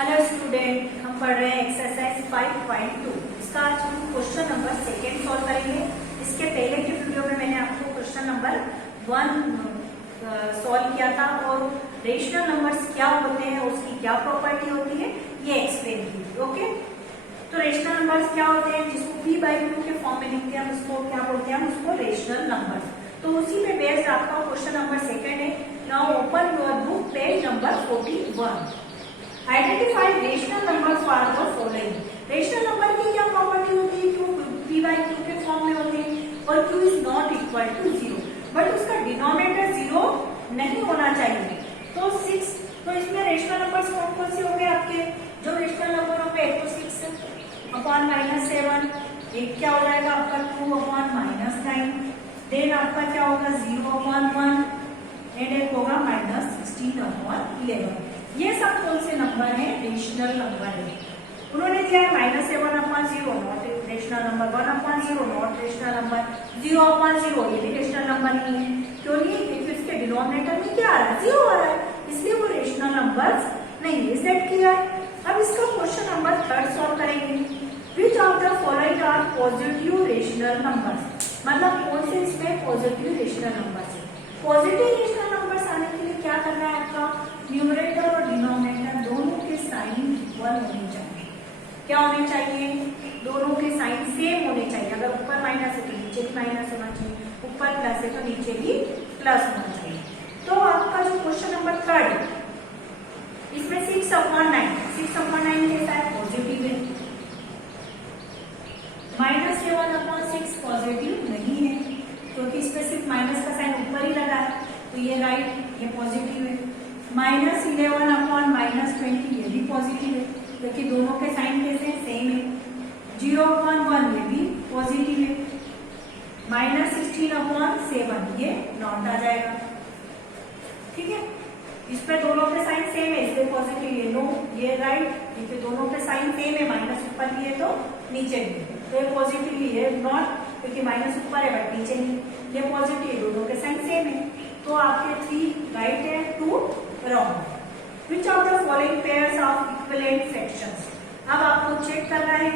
Hello student, हम पढ़ रहे हैं एक्सरसाइज 5.2। इसका आज हम क्वेश्चन नंबर 2 सॉल्व करेंगे। इसके पहले की वीडियो में मैंने आपको क्वेश्चन नंबर 1 सॉल्व किया था और रेशनल नंबर्स क्या होते हैं, उसकी क्या प्रॉपर्टी होती है, ये एक्सप्लेन की थी। ओके, तो रेशनल नंबर्स क्या होते हैं, जिसको p बाई क्यू के फॉर्म में लिखते हैं, उसको क्या बोलते हैं, हम उसको रेशनल नंबर्स। तो उसी पे बेस्ड आपका क्वेश्चन नंबर 2 है। Now open your book, page number 41। Identify rational number for the following. Rational number की क्या प्रॉपर्टी होती है, क्यू p बाई क्यू के फॉर्म में होते हैं और q is not equal to 0, but उसका डिनोमिनेटर 0 नहीं होना चाहिए। तो 6, तो इसमें रेशनल नंबर्स कौन कौन से होंगे आपके, जो रेशनल नंबर होंगे, एक तो 6 अपॉन -7, एक क्या हो जाएगा आपका 2 अपॉन -9, देन आपका क्या होगा 0 अपॉन 1 एंड एक होगा -16 अपॉन 11। ये सब कौन से नंबर है, रेशनल नंबर है। उन्होंने दिया है -7 upon 0 not rational number, 1 upon 0 not rational number, 0 upon 0 ये भी रेशनल नंबर नहीं है। क्यों नहीं है, क्योंकि उसके डिनोमिनेटर में क्या आ रहा है, 0 आ रहा है, इसलिए वो रेशनल नंबर नहीं है। Is that clear? अब इसका क्वेश्चन नंबर 3 सॉल्व करेंगे। Which of the following are positive rational numbers, मतलब कौन से इसमें पॉजिटिव रेशनल नंबर्स है। पॉजिटिव रेशनल नंबर्स आने के लिए क्या करना है, आपका न्यूमरेटर और डिनोमिनेटर दोनों के साइन इक्वल होने चाहिए। क्या होने चाहिए, दोनों के साइन सेम होने चाहिए। अगर ऊपर माइनस है तो नीचे भी माइनस होना चाहिए, ऊपर प्लस है तो नीचे भी प्लस होना चाहिए। तो आपका जो क्वेश्चन नंबर 3 इसमें 6 अपॉन 9 कैसा है, पॉजिटिव है। -7 अपॉन 6 पॉजिटिव नहीं है, क्योंकि इसमें सिर्फ माइनस का साइन ऊपर ही लगा है, तो ये राइट, ये पॉजिटिव है। -11 अपॉन -20 ये भी पॉजिटिव है, क्योंकि दोनों के साइन कैसे हैं, सेम है। 0 अपॉन 1 ये भी पॉजिटिव है। -16 अपॉन 7 ये नॉट आ जाएगा। ठीक है, इसमें दोनों के साइन सेम है, इसलिए पॉजिटिव, ये नो, ये राइट, क्योंकि दोनों के साइन सेम है, माइनस ऊपर भी है तो नीचे भी है, तो ये पॉजिटिव, ये नॉट, क्योंकि माइनस ऊपर है बट नीचे नहीं, ये पॉजिटिव, दोनों के साइन सेम है। तो आपके 3 राइट है, 2 wrong. Which of the following pairs of equivalent fractions. अब आपको चेक करना है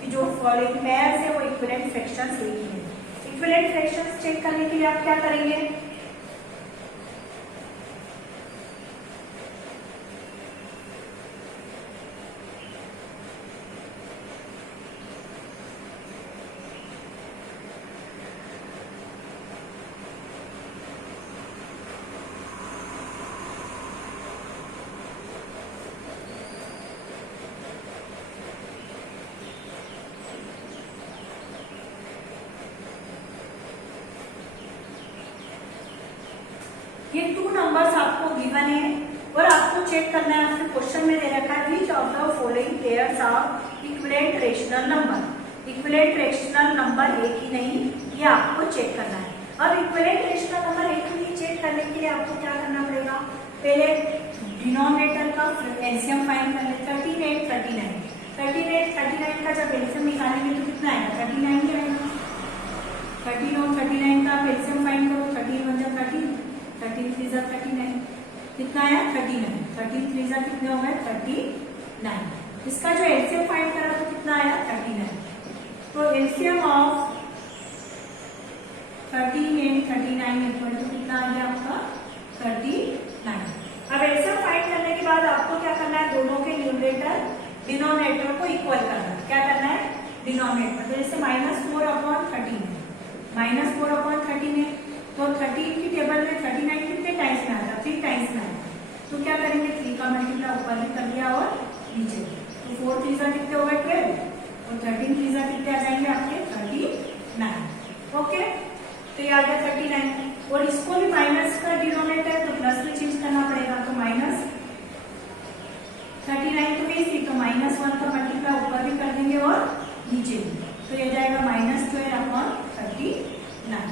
कि जो फॉलोइंग पेयर्स है वो इक्विवेलेंट फ्रैक्शंस एक ही है। इक्विवेलेंट फ्रैक्शंस चेक करने के लिए आप क्या करेंगे, ये 2 नंबर्स आपको गिवन है और आपको चेक करना है, आपके क्वेश्चन में दे रखा है विच of the following pairs of equivalent rational number. Equivalent rational number एक ही नहीं, ये आपको चेक करना है। अब इक्विवेलेंट रेशनल नंबर एक ही नहीं चेक करने के लिए आपको क्या करना पड़ेगा, पहले डिनोमिनेटर का एलसीएम फाइंड कर ले। 13 8 39 का जब एलसीएम निकालेंगे तो कितना आएगा, 39 ही आएगा। 13 और 39 का एलसीएम फाइंड करो, 13 1 जा 13, 13 3 जा 39, कितना आया 39, 13 3 जा कितने हो गए 39। इसका जो एलसीएम फाइंड करा तो कितना आया 39। तो LCM of 13 and 39 equal to कितना आ गया आपका 39। अब एलसीएम फाइंड करने के बाद आपको क्या करना है, दोनों के न्यूमरेटर डिनोमिनेटर को इक्वल करना है। क्या करना है, डिनोमिनेटर, जैसे -4 अपॉन 13 है, -4 अपॉन 13 है, तो 13 की टेबल में 39 कितने टाइम्स में आता है, 3 टाइम्स में आता है। तो क्या करेंगे, 3 का मल्टीप्लाई ऊपर भी कर दिया और नीचे, तो 4 3 जा कितने हो गए 12 और 13 3 जा कितने आ जाएंगे आपके 39। ओके, तो ये आ गया 39 और इसको भी माइनस का डिनोमिनेटर है तो प्लस में चेंज करना पड़ेगा, तो -39 तो बेस थी, तो -1 का मल्टीप्लाई ऊपर भी कर देंगे और नीचे भी, तो ये जाएगा -12 अपॉन 39।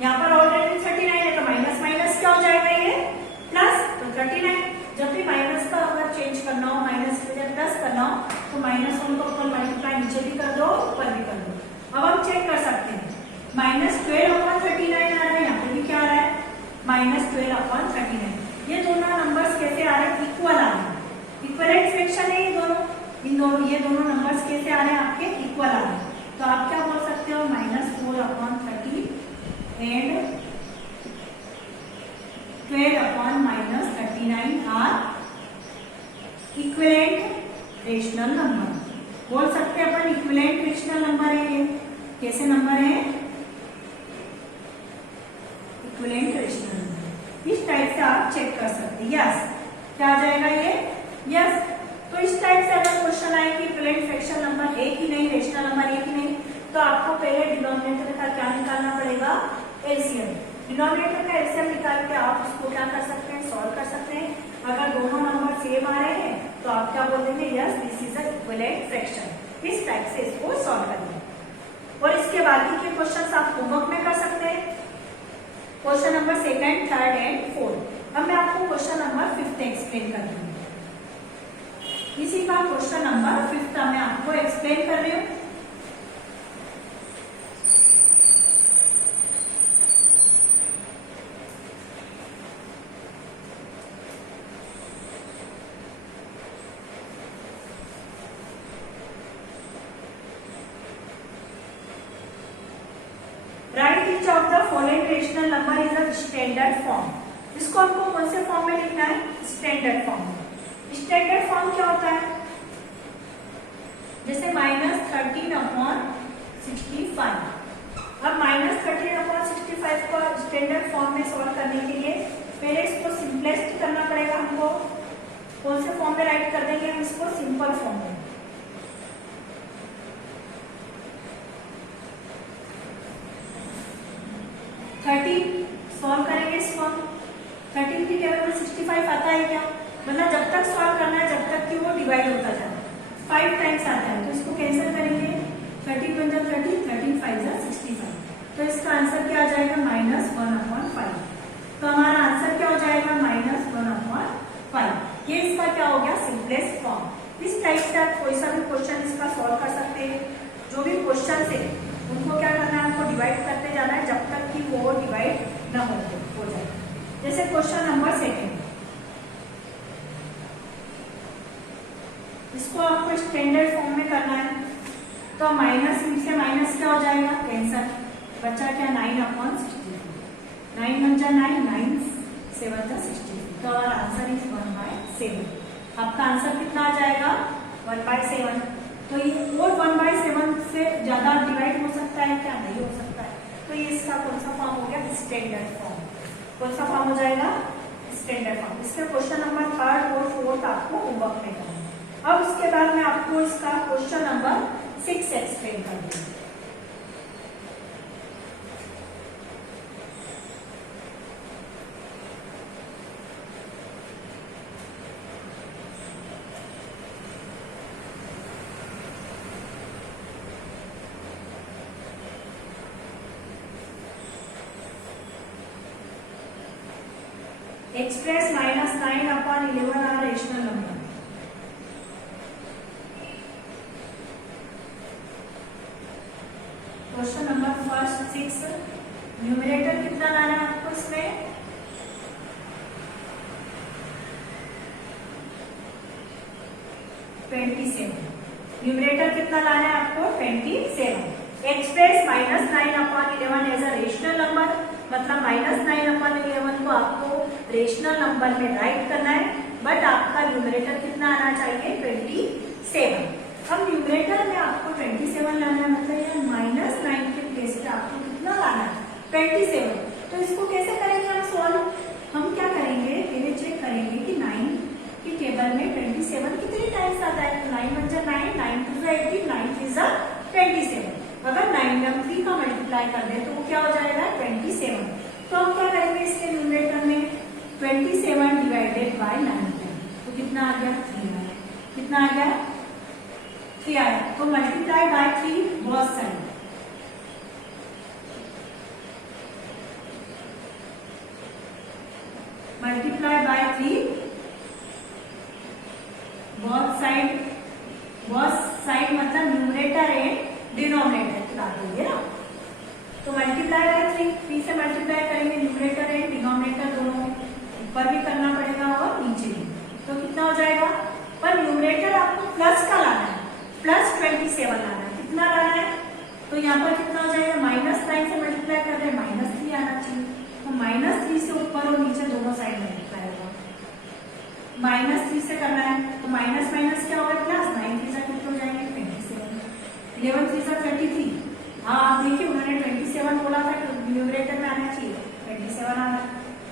यहाँ पर ऑलरेडी 39 है तो माइनस माइनस क्या हो जाएगा, ये प्लस, तो 39। जब भी माइनस का अगर चेंज करना हो, माइनस की जगह प्लस करना हो, तो -1 को ऊपर मल्टीप्लाई नीचे भी कर दो, ऊपर भी कर दो। अब हम चेक कर सकते हैं, -12 अपॉन 39 आ रहा है, यहाँ पे भी क्या आ रहा है -12 अपॉन 39। ये दोनों नंबर्स कैसे आ रहे हैं, इक्वल आ रहे हैं। इक्वलेंट फ्रैक्शन है ये दोनों, ये दोनों नंबर्स कैसे आ रहे हैं आपके इक्वल आ रहे हैं, तो आप क्या बोल सकते हो -4/30 and 12/-39 are equivalent rational number. बोल सकते हैं अपन इक्विवेलेंट रेशनल नंबर है ये। कैसे नंबर है? Equivalent rational number. इस टाइप से आप चेक कर सकते हैं। यस, क्या आ जाएगा ये? यस। तो इस टाइप से अगर क्वेश्चन आए कि इक्विवेलेंट फ्रैक्शन नंबर है कि नहीं, रेशनल नंबर है कि नहीं, तो आपको पहले डिनोमिनेटर का क्या निकालना पड़ेगा? एलसीएम। डिनोमिनेटर का एलसीएम निकाल के आप उसको क्या कर सकते हैं? सॉल्व कर सकते हैं। अगर दोनों नंबर सेम आ रहे हैं तो आप क्या बोल देंगे? Yes, this is a equivalent fraction. इस टाइप से इसको सॉल्व करेंगे। और इसके बाकी के क्वेश्चंस आप होमवर्क में कर सकते हैं, question number 2nd, 3rd and 4th। अब मैं आपको क्वेश्चन नंबर 5th एक्सप्लेन कर दूंगी। इसी का क्वेश्चन नंबर 5th मैं आपको एक्सप्लेन कर रही हूँ। Right each of the following rational number is a standard form. इसको हमको कौन से फॉर्म में लिखना है? स्टैंडर्ड फॉर्म में। स्टैंडर्ड फॉर्म क्या होता है? जैसे -13/65। अब -13/65 को स्टैंडर्ड फॉर्म में सॉल्व करने के लिए पहले इसको सिंपलेस्ट करना पड़ेगा हमको। कौन से फॉर्म में राइट कर देंगे हम इसको? सिंपल फॉर्म में। 13 सॉल्व करेंगे इसको। 13 की टेबल में 65 आता है क्या? मतलब जब तक सॉल्व करना है जब तक कि वो डिवाइड होता जाए। 5 टाइम्स आता है तो इसको कैंसिल करेंगे। 13 × 30, 13 5 65। तो इसका आंसर क्या आ जाएगा? -1/5। तो हमारा आंसर क्या हो जाएगा? -1/5। ये इसका क्या हो गया? Simplest form. इस टाइप से आप कोई सा भी क्वेश्चन इसका सॉल्व कर सकते हैं। जो भी क्वेश्चन है उनको क्या करना है? आपको डिवाइड करते जाना है जब तक कि वो डिवाइड न हो जाए। जैसे क्वेश्चन नंबर 2, इसको आपको स्टैंडर्ड फॉर्म में करना है। तो माइनस से माइनस क्या हो जाएगा? कैंसर। बचा क्या? 9/60। 9 × 9, 9 7 60। तो हमारा आंसर इज 1/7। आपका आंसर कितना आ जाएगा? 1/7। तो ये और 1/7 से ज्यादा डिवाइड हो सकता है क्या? नहीं हो सकता है। तो ये इसका कौन सा फॉर्म हो गया? Standard form. कौन सा फॉर्म हो जाएगा? Standard form. इसके क्वेश्चन नंबर 3rd और 4th आपको होमवर्क में करना है। अब उसके बाद मैं आपको इसका क्वेश्चन नंबर 6 एक्सप्लेन कर दूंगी। Express -9/11 are rational number. Question number 6, numerator कितना लाना है आपको? इसमें 27। न्यूमरेटर कितना लाना है आपको? 27। Express -9/11 as a rational number, मतलब -9/11 को आपको रेशनल नंबर में राइट करना है। बट आपका न्यूमरेटर कितना आना चाहिए? 27। अब न्यूमरेटर में आपको 27 लाना है, मतलब यहाँ -9 के प्लेस पे आपको कितना लाना है? 27। तो इसको कैसे करेंगे हम सॉल्व? हम क्या करेंगे? पहले चेक करेंगे कि 9 की टेबल में 27 कितने टाइम्स आता है। 9 × 9, 9 × 18, 9 × 27। अगर 9 में 3 का मल्टीप्लाई कर दे तो वो क्या हो जाएगा? 27। तो हम क्या करेंगे? इसके न्यूमरेटर में 27 डिवाइडेड बाय 9। तो कितना आ गया? 3 आया। कितना आ गया? 3 आया। तो multiply by 3 both side. Multiply by 3 both side. Both side मतलब न्यूमरेटर है डिनोमिनेटर की बात होगी ना। तो मल्टीप्लाई बाय 3 से मल्टीप्लाई करेंगे न्यूमरेटर एंड डिनोमिनेटर दोनों में। ऊपर भी करना पड़ेगा और नीचे भी। तो कितना हो जाएगा? न्यूमरेटर आपको प्लस का लाना है, प्लस 27 लाना है। कितना लाना है? तो यहाँ पर कितना हो जाएगा, -9 से मल्टीप्लाई कर रहे हैं, -3 आना चाहिए। तो -3 से ऊपर और नीचे दोनों साइड मल्टीप्लाई होगा। -3 से करना है तो माइनस माइनस क्या होगा, प्लस। 9 3 कितने हो जाएंगे, 27। 11 3 33। हाँ आप देखिए उन्होंने 27 बोला था कि न्यूमरेटर में आना चाहिए, 27 आना।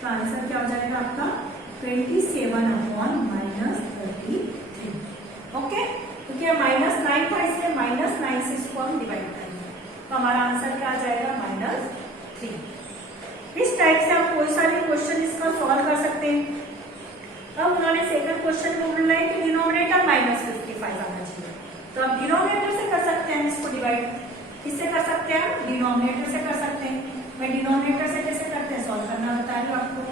तो आंसर क्या हो जाएगा आपका 27/-33। ओके, क्योंकि -9 था इसलिए -9 से इसको हम डिवाइड करेंगे, तो हमारा आंसर क्या आ जाएगा, -3। इस टाइप से आप कोई सा भी क्वेश्चन इसका सॉल्व कर सकते हैं। अब उन्होंने सेकंड क्वेश्चन में बोला है कि डिनोमिनेटर -55 आना चाहिए, तो अब डिनोमिनेटर से कर सकते हैं इसको डिवाइड। किससे कर सकते हैं, डिनोमिनेटर से कर सकते हैं। मैं डिनोमिनेटर से कैसे करते हैं सॉल्व करना बता रही हूँ आपको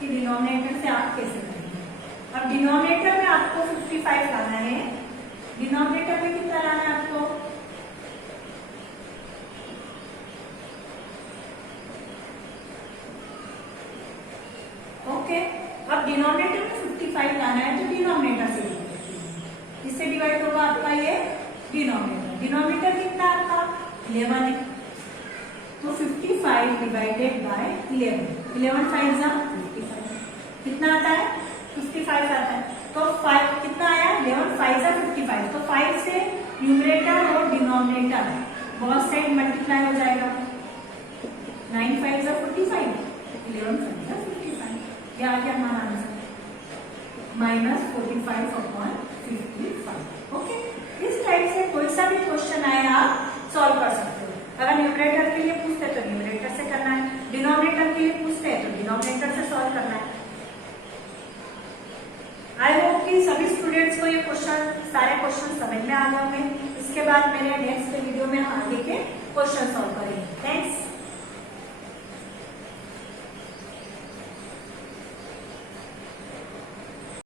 कि डिनोमिनेटर से आप कैसे करेंगे। अब डिनोमिनेटर में आपको 55 लाना है। डिनोमिनेटर में कितना लाना है आपको, ओके। अब डिनोमिनेटर में 55 लाना है तो डिनोमिनेटर से किससे डिवाइड होगा आपका ये डिनोमिनेटर। डिनोमिनेटर कितना आपका 11 है, तो 55 डिवाइडेड बाय 11। 11 5 जा 55 कितना आता है, 55 आता है। तो 5 कितना आया, 11 5 जा 55। तो 5 से न्यूमरेटर और डिनोमिनेटर बहुत साइड मल्टीप्लाई हो जाएगा। 9 5 जा 45, 11 5 जा 55। ये आ गया हमारा आंसर, -45/55। ओके, इस टाइप से कोई सा भी क्वेश्चन आए आप सॉल्व कर सकते हो। अगर न्यूमरेटर के लिए पूछते हैं तो न्यूमरेटर से करना है, डिनोमिनेटर के लिए पूछते हैं तो डिनोमिनेटर से सॉल्व करना है। आई होप कि सभी स्टूडेंट्स को ये क्वेश्चन, सारे क्वेश्चन समझ में आ गए होंगे। इसके बाद मेरे नेक्स्ट वीडियो में हम आगे के क्वेश्चन सॉल्व करेंगे। थैंक्स।